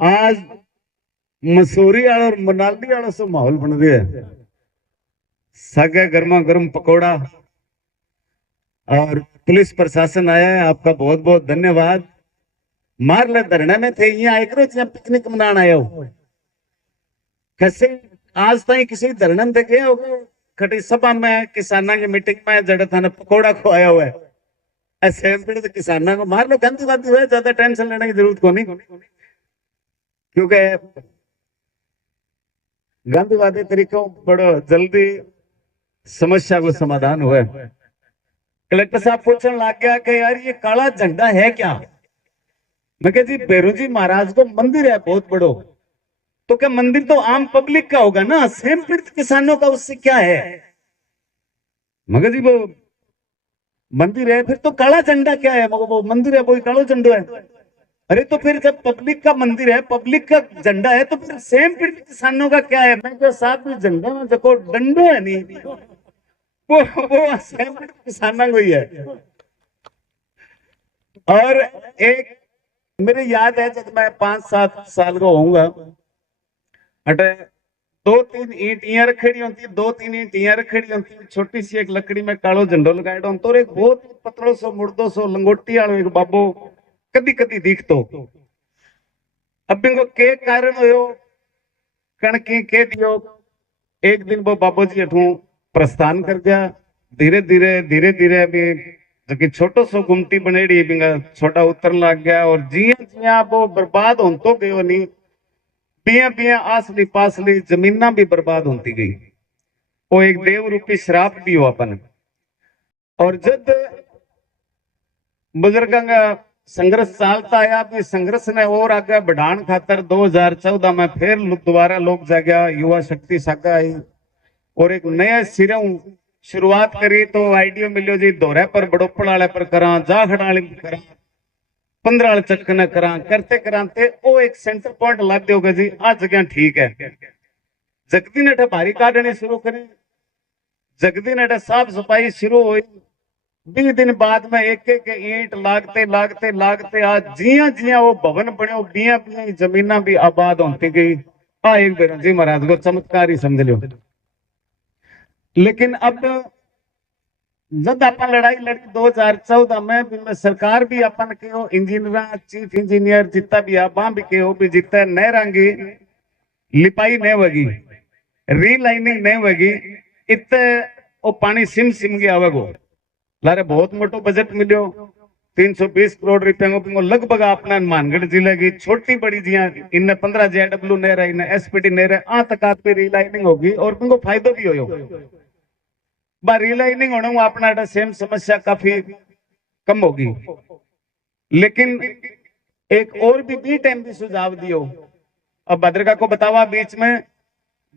आज मसूरी वाला और मनाली वाला सो माहौल बन गया है। सागे गर्मा गर्म पकौड़ा और पुलिस प्रशासन आया है, आपका बहुत बहुत धन्यवाद। मार ले धरने में थे यहाँ आए करो जहाँ पिकनिक मनाने आए हो। कैसे आज तक किसी धरने में गए हो खटी सभा में किसाना की मीटिंग में जड़ा थाने पकौड़ा खुआया हुआ है। ऐसे पीड़ित किसाना को मार लो, गांधीवादी हुए, ज्यादा टेंशन लेने की जरूरत को नहीं, क्योंकि गांधीवादी तरीकों बड़ो जल्दी समस्या को समाधान हुआ। कलेक्टर साहब पूछने लग गया कि यार ये काला झंडा है क्या। मैं कहा जी भैरू जी महाराज को मंदिर है बहुत बड़ो, तो क्या मंदिर तो आम पब्लिक का होगा ना, सेम पीड़ित किसानों का उससे क्या है। मगर जी वो मंदिर है फिर तो काला झंडा क्या है, मगर वो मंदिर है वो कालो झंडो है। अरे तो फिर जब पब्लिक का मंदिर है, पब्लिक का झंडा है, तो फिर सेम पीड़ित किसानों का क्या है। मैं क्या साहब भी झंडा में देखो डंडो है नहीं, वो सेम पीड़ित किसानों को ही है। और एक मेरे याद है जब मैं 5-7 साल का होऊंगा, अटे 2-3 ईंटियां रखेड़ी होती, 2-3 ईंटियां रखेड़ी होती, छोटी सी एक लकड़ी में कालो झंडो लगाएडो, तो एक बहुत पतलो सो मुर्दो सो लंगोटी वालो एक बाबो कदी कदी दिखतो। अब इनको के कारण हो कणकी के दियो। एक दिन वो बाबू जी अठू प्रस्थान कर गया, धीरे धीरे अभी जो छोटो सो गुमटी बनेड़ी बिंगा छोटा उतर लग गया, और जिया जिया वो बर्बाद हो तो गयो नहीं, बिया बिया आसली पासली जमीना भी बर्बाद होती गई। वो एक देव रूपी श्राप भी हो अपन। और जब बुजुर्गों का संघर्ष चलता आया, भी संघर्ष ने और आगे बढ़ान खातर 2014 में फिर दोबारा लोग जागया, युवा शक्ति सागा आई और एक नया सिरों शुरुआत करी। तो आइडियो मिलो जी दौरे पर बड़ोपड़ वाले पर करा, जाखड़ वाले करा, 15 वाले चक्कर न करा, करते कराते वो एक सेंटर पॉइंट ला दोगे जी आ जगह ठीक है। जगदी ने भारी काटनी शुरू करी, जगदी ने साफ सफाई शुरू हुई। 20 दिन बाद में एक एक ईंट लागते लागते लागते आज जिया जिया वो भवन बने, बिया बिया जमीना भी आबाद होती गई। आ एक बेर जी महाराज को चमत्कार ही समझ लो। लेकिन अब जब अपन लड़ाई लड़ी 2014 में सरकार भी अपन के इंजीनियर चीफ इंजीनियर जितना भी आप भी के भी जितना नए रंगी लिपाई नहीं होगी, रीलाइनिंग नहीं होगी, इतने वो पानी सिम सिम गया आवेगो। लारे बहुत मोटो बजट मिलो 320 करोड़ रुपए को लगभग अपना मानगढ़ जिले की छोटी बड़ी जिया इनने 15 जेडब्ल्यू नहर है, इन्हें एसपीटी नहर है, आ तक पे रीलाइनिंग होगी और तुमको फायदा भी हो। रीलाइनिंग होने में अपना सेम समस्या काफी कम होगी। लेकिन एक और भी बी टाइम भी सुझाव दियो। अब भद्रका को बतावा बीच में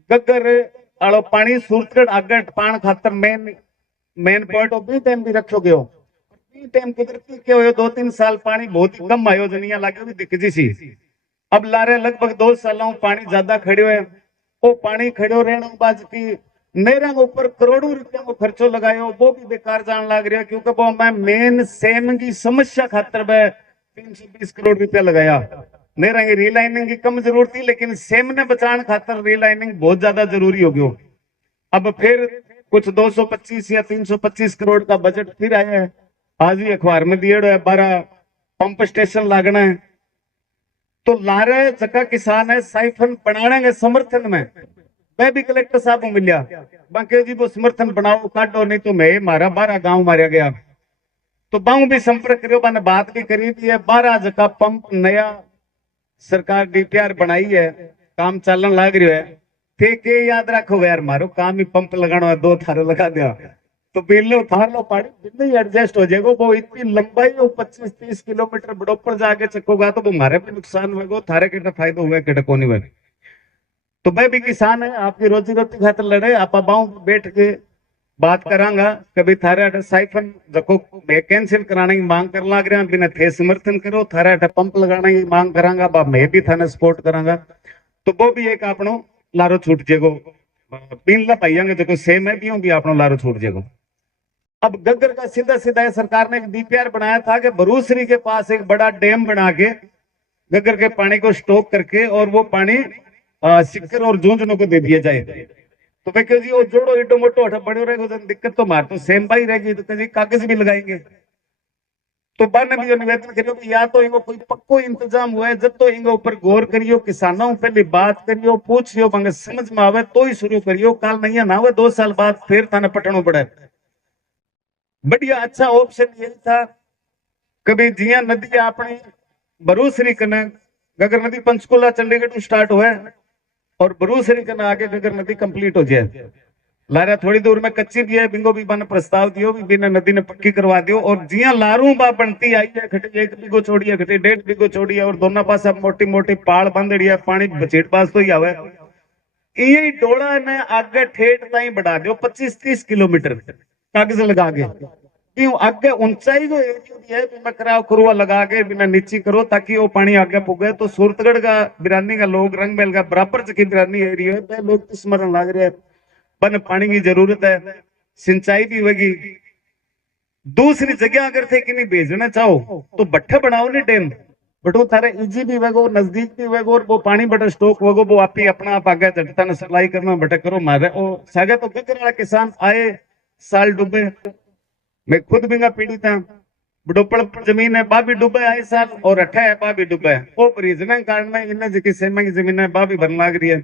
गगर आलो पानी सूरतगढ़ आगे पान खातर मेन पॉइंट बी टाइम भी रखो गयो। बी टाइम कुदरती के हो 2-3 साल पानी बहुत ही कम आयो, जनिया लागे भी दिख जी सी। अब लारे लगभग 2 सालों पानी ज्यादा खड़ो है, वो पानी खड़ो रहने बाद की नेरा ऊपर करोड़ों रुपया को खर्चो लगायो, वो भी बेकार जान लग रहा, क्योंकि वो मैं मेन सेम की समस्या खातर मैं 320 करोड़ रुपया लगाया। नेरा की रीलाइनिंग की कम जरूरत थी, लेकिन सेम ने बचाने खातर रीलाइनिंग बहुत ज्यादा जरूरी हो गयो। अब फिर कुछ 225 या 325 करोड़ का बजट फिर आया है, आज ही अखबार में दिया है 12 पंप स्टेशन लागना है। तो लारे जगह किसान है साइफन बनाने के समर्थन में मैं भी कलेक्टर साहब को मिलिया, बाकी जी वो समर्थन बनाओ काटो, नहीं तो मैं मारा 12 गांव मारा गया। तो बाहू भी संपर्क करो, मैंने बात भी करी थी, 12 जगह पंप नया सरकार डीपीआर बनाई है, काम चलन लग रहा है। ठीक है, याद रखो यार मारो काम ही पंप लगाना है, 2 थारे लगा दिया तो बिल लो थार लो पानी बिल ही एडजस्ट हो जाएगा। वो इतनी लंबाई हो 25-30 किलोमीटर बड़ोपर जाके चकोगा तो वो हमारे भी नुकसान हुएगा, थारे के फायदा हुआ के को नहीं हुआ। तो मैं भी किसान है, आपकी रोजी रोटी खातर लड़े, आप बाऊ बैठ के बात करांगा। कभी थारे साइफन जको कैंसिल कराने की मांग कर लग रहा बिना थे समर्थन करो, थारे पंप लगाने की मांग करांगा, बा मैं भी थाने सपोर्ट करांगा। तो वो भी एक आपनो लारो छूट जेगो, पीन ला पाइयांगे जो सेम है भी आपनो लारो छूट जेगो। अब गग्गर का सीधा सीधा सरकार ने एक डीपीआर बनाया था कि भरूसरी के पास एक बड़ा डैम बना के घग्गर के पानी को स्टॉक करके और वो पानी सिक्कर और झुंझुनों को दे दिया जाए। तो मैं जी वो जोड़ो एडो मोटो हटा बड़ो रहेगा तो दिक्कत तो मार तो सेम भाई रहेगी, तो कभी कागज भी लगाएंगे। तो बार ने भी जो निवेदन करियो कि या तो इनको कोई पक्को इंतजाम हुआ है, जब तो इनके ऊपर गौर करियो, किसानों पहले बात करियो, पूछियो, मंगे समझ में आवे तो ही शुरू करियो, काल नहीं ना हुए 2 साल बाद फिर थाने पटनो पड़े। बढ़िया अच्छा ऑप्शन ये था कभी जिया नदी अपनी बरूसरी कने गगर नदी पंचकुला चंडीगढ़ स्टार्ट हुआ और बरूसरी कने आगे गगर नदी कंप्लीट हो जाए। लारा थोड़ी दूर में कच्ची भी है, बिंगो भी बन प्रस्ताव दियो भी बिना नदी ने पक्की करवा दियो। और जिया लारू बा बनती आई है, खटे 1 बीघो छोड़ी है, खटे 1.5 बीघो छोड़ी है और दोनों पास मोटी मोटी पाल बांधड़ी है, पानी बचेट पास तो ही आवे। यही डोला ने आगे ठेठ ताई बढ़ा दियो 25-30 किलोमीटर कागज लगा के, क्यों आगे ऊंचाई जो एरिया है बिना कराव करुआ लगा के बिना नीची करो ताकि वो पानी आगे पुगे। तो सूरतगढ़ का बिरानी का लोग रंग महल का बराबर जगह बिरानी एरिया है, लोग तो स्मरण लग रहे हैं बन पानी की जरूरत है, सिंचाई भी होगी। दूसरी जगह अगर थे कि नहीं भेजना चाहो तो भट्ठा बनाओ नहीं डैम, बटो थारे इजी भी वेगो, नजदीक भी वेगो और वो पानी बटा स्टॉक होगो, वो आप ही अपना आप आगे चटता ने सप्लाई करना बटा करो मारे। और सागे तो गगर वाला किसान आए साल डूबे, मैं खुद भी पीड़ित था, बड़ोपड़ जमीन है बा भी डूबे आए साल और अठा है बा भी डूबे, वो परिजन कारण में इन्हें जी सेमा की जमीन है बा भी भरन लग रही है।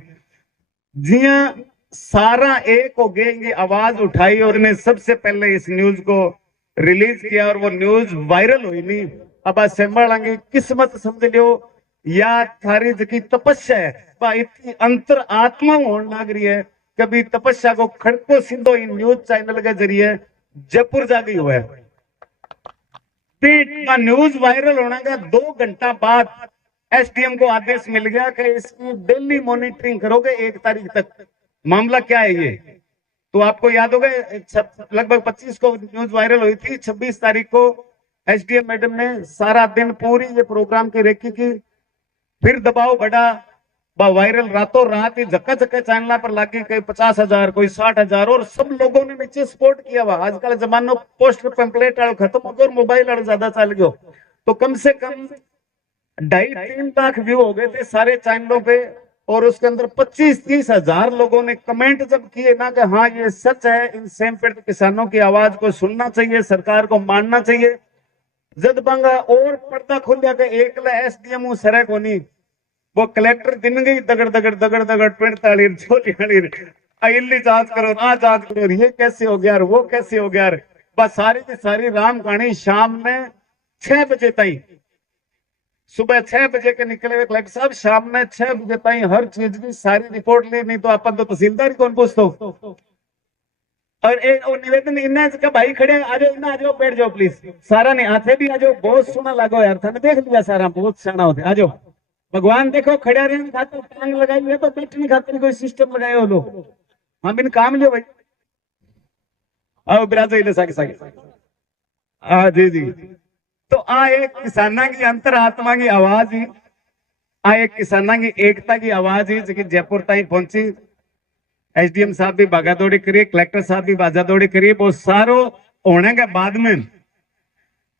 जिया सारा एक हो गए आवाज उठाई और इन्हें सबसे पहले इस न्यूज को रिलीज किया और वो न्यूज वायरल हुई नहीं। अब संभालेंगे किस्मत समझ लो या थारी जकी तपस्या है बा इतनी अंतर आत्मा होने लग रही है, कभी तपस्या को खड़को सिंधो इन न्यूज चैनल के जरिए जयपुर जा गई हुआ है। का न्यूज वायरल होने का 2 घंटा बाद एसडीएम को आदेश मिल गया कि इसकी डेली मॉनिटरिंग करोगे 1 तारीख तक। मामला क्या है ये, तो आपको याद होगा लगभग 25 को न्यूज वायरल हुई थी, 26 तारीख को एसडीएम मैडम ने सारा दिन पूरी ये प्रोग्राम की रेकी की, फिर दबाव बढ़ा वायरल रातों रात ही झक्का झक्का चैनल पर लागी, कोई 50,000 कोई 60,000 और सब लोगों ने नीचे सपोर्ट किया हुआ। आजकल जमानो पोस्टर पैम्पलेट खत्म हो गया और मोबाइल ज्यादा चल गयो, तो कम से कम 2.5-3 लाख व्यू हो गए थे सारे चैनलों पे और उसके अंदर 25-30 हजार लोगों ने कमेंट जब किए ना कि हाँ ये सच है, इन सेम पीड़ित किसानों की आवाज को सुनना चाहिए, सरकार को मानना चाहिए। जद बंगा और पर्दा खुल गया कि एक एसडीएम सरे को नहीं, वो कलेक्टर दिन गई दगड़ दगड़ दगड़ दगड़ पिड़ताली इल्ली जांच करो ना जांच करो, ये कैसे हो गया वो कैसे हो गया। बस सारी की सारी राम कहानी शाम में 6 बजे तक, सुबह 6 बजे के निकले हुए कलेक्टर साहब शाम में 6 बजे तक हर चीज की सारी रिपोर्ट ली, नहीं तो अपन तो तहसीलदार कौन पूछते हो। और एक निवेदन इन्हें का भाई खड़े आ जाओ, आ जाओ बैठ जाओ प्लीज, सारा नहीं आते भी आ जाओ, बहुत सोना लागो यार, थाने देख लिया सारा बहुत सियाना होते, आ जाओ। भगवान देखो खड़ा रहने खाते टांग लगाई हुई है तो बैठने खाते कोई सिस्टम लगाए हो लो, हम बिन काम लियो भाई, आओ बिराजो साके साके हाँ जी जी। तो आ एक किसाना की अंतरात्मा की आवाज ही, आ एक किसाना की एकता की आवाज ही जो जयपुर तक पहुंची। एसडीएम साहब भी भागादौड़ी करिए, कलेक्टर साहब भी भागादौड़ी करिए, वो सारो होने के बाद में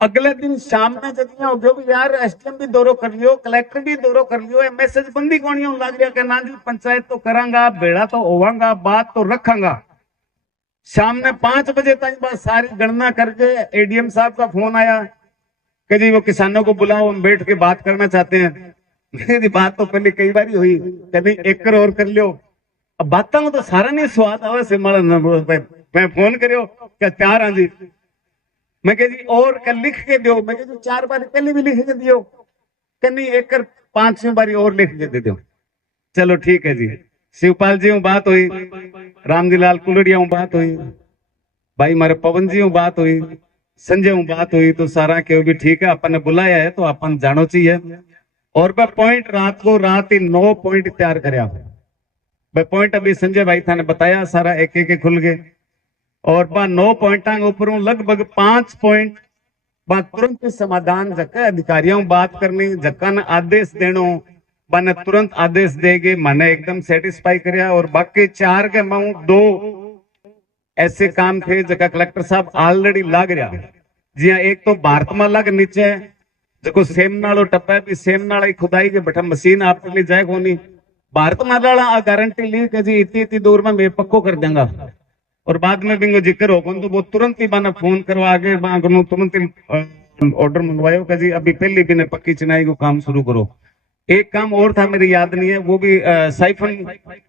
अगले दिन शाम में जब हो गयो यार एसडीएम भी दौरो कर लियो, कलेक्टर भी दौरो कर लियो, मैसेज बंदी कौन लग रहा कि ना जी पंचायत तो करांगा, बेड़ा तो होवांगा, बात तो रखांगा। शाम में 5 बजे तक बस सारी गणना करके एडीएम साहब का फोन आया कि जी वो किसानों को बुलाओ, हम बैठ के बात करना चाहते हैं। मेरी बात तो पहले कई बार हुई, कभी 1 करोड़ कर लियो, अब बातों में तो सारा नहीं स्वाद आवे से मैं फोन करियो क्या तैयार हाँ जी, मैं कह जी और कल लिख के दो, मैं कह 4 बार पहले भी लिख के दियो, नहीं 1 5वीं बारी और लिख के दे दो। चलो ठीक है जी, शिवपाल जी बात हुई, रामजी लाल कुलड़िया बात हुई, भाई हमारे पवन जी बात हुई, संजय बात हुई, तो सारा क्यों भी ठीक है, अपन ने बुलाया है तो अपन जानो चाहिए। और वह पॉइंट रात को रात ही 9 पॉइंट तैयार कराया, वह पॉइंट अभी संजय भाई था ने बताया सारा एक एक खुल गए। और वह 9 पॉइंट ऊपर लगभग 5 पॉइंट तुरंत समाधान जक्का अधिकारियों बात करनी, जक्का ने आदेश देनो, मैंने तुरंत आदेश देगे, मैंने एकदम सेटिस्फाई कराया। और बाकी 4 के माऊ 2 ऐसे काम थे जगह कलेक्टर साहब ऑलरेडी लग रहा जी हाँ। एक तो भारत में लग नीचे देखो सेम नालो टप्पा है भी सेम नाल खुदाई के बैठा मशीन आपके लिए जाए कोनी भारत माला गारंटी ली कि जी इतनी इतनी दूर में मैं पक्को कर देंगे और बाद में भी जिक्र हो तो वो तुरंत ही बना फोन करवा आगे तुरंत ही ऑर्डर मंगवायो कि जी अभी पहले भी ने पक्की चिनाई को काम शुरू करो। एक काम और था मेरी याद नहीं है, वो भी साइफन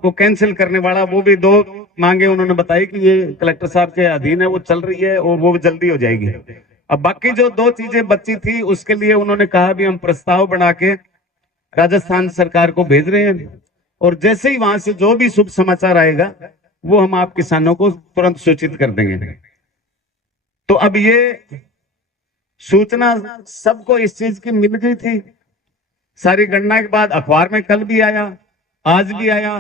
को कैंसिल करने वाला, वो भी 2 मांगे उन्होंने बताई कि ये कलेक्टर साहब के अधीन है, वो चल रही है और वो जल्दी हो जाएगी। अब बाकी जो 2 चीजें बची थी उसके लिए उन्होंने कहा भी हम प्रस्ताव बना के राजस्थान सरकार को भेज रहे हैं और जैसे ही वहां से जो भी शुभ समाचार आएगा वो हम आप किसानों को तुरंत सूचित कर देंगे। तो अब ये सूचना सबको इस चीज की मिल गई थी। सारी गणना के बाद अखबार में कल भी आया, आज भी आया,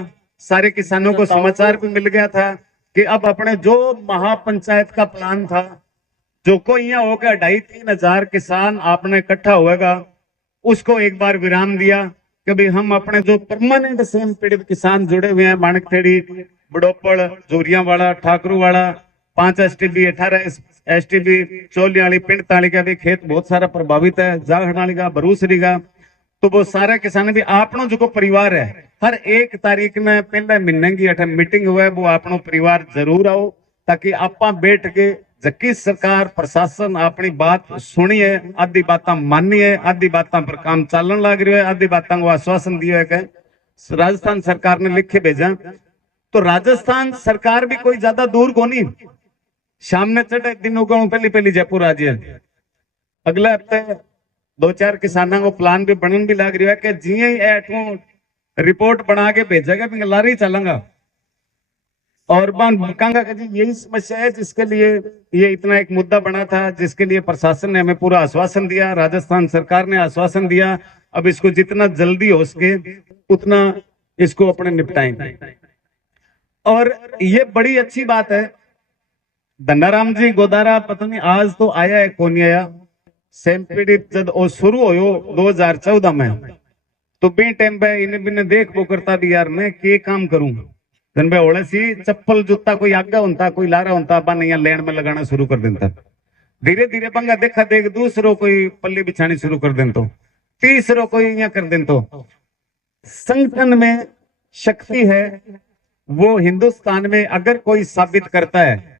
सारे किसानों को समाचार भी मिल गया था कि अब अपने जो महापंचायत का प्लान था, जो कोई यहाँ होकर 2,500-3 हजार किसान आपने इकट्ठा होगा, उसको एक बार विराम दिया कि भाई हम अपने जो परमानेंट सेम पीड़ित किसान जुड़े हुए हैं, माणकखेड़ी, बड़ोपड़, जोरियावाड़ा, ठाकुरवाड़ा, 5 STB, 18 STB, चोलियाली, पिंडताली का भी खेत बहुत सारा प्रभावित है, जाखनाली का, भरूसरी का, तो वो सारे किसान भी आपनो जो परिवार है हर 1 तारीख में पहले महीने की अठ मीटिंग हुए वो आपनो परिवार जरूर आओ ताकि आप बैठ के जबकि सरकार प्रशासन अपनी बात सुनिए, आधी बात मानिए, आधी बात पर काम चलन लग रही है, आधी बात को आश्वासन दिया है राजस्थान सरकार ने लिख के भेजा। तो राजस्थान सरकार भी कोई ज्यादा दूर को नहीं, सामने चढ़े दिनों को पहली जयपुर आज अगले हफ्ते 2-4 किसानों को प्लान भी बनन भी लग रहा है कि जिये ही ऐठू रिपोर्ट बना के भेजेगा भी लारी चलेगा और बकांगा जी यही समस्या है जिसके लिए ये इतना एक मुद्दा बना था, जिसके लिए प्रशासन ने हमें पूरा आश्वासन दिया, राजस्थान सरकार ने आश्वासन दिया। अब इसको जितना जल्दी हो सके उतना इसको अपने निपटाएंगे और ये बड़ी अच्छी बात है। धन्नाराम जी गोदारा पता नहीं आज तो आया है कौन आया, सेम पीड़ित जब वो शुरू हो 2014 में तो बी टाइम पे इन्हें बिने देख वो करता भी यार मैं के काम करूं धन भाई ओले सी चप्पल जूता कोई आगा होता कोई लारा होता बन यहाँ लैंड में लगाना शुरू कर देता, धीरे धीरे पंगा देखा देख दूसरों कोई पल्ली बिछानी शुरू कर दें तो तीसरों कोई यहाँ कर दें तो संगठन में शक्ति है वो हिंदुस्तान में अगर कोई साबित करता है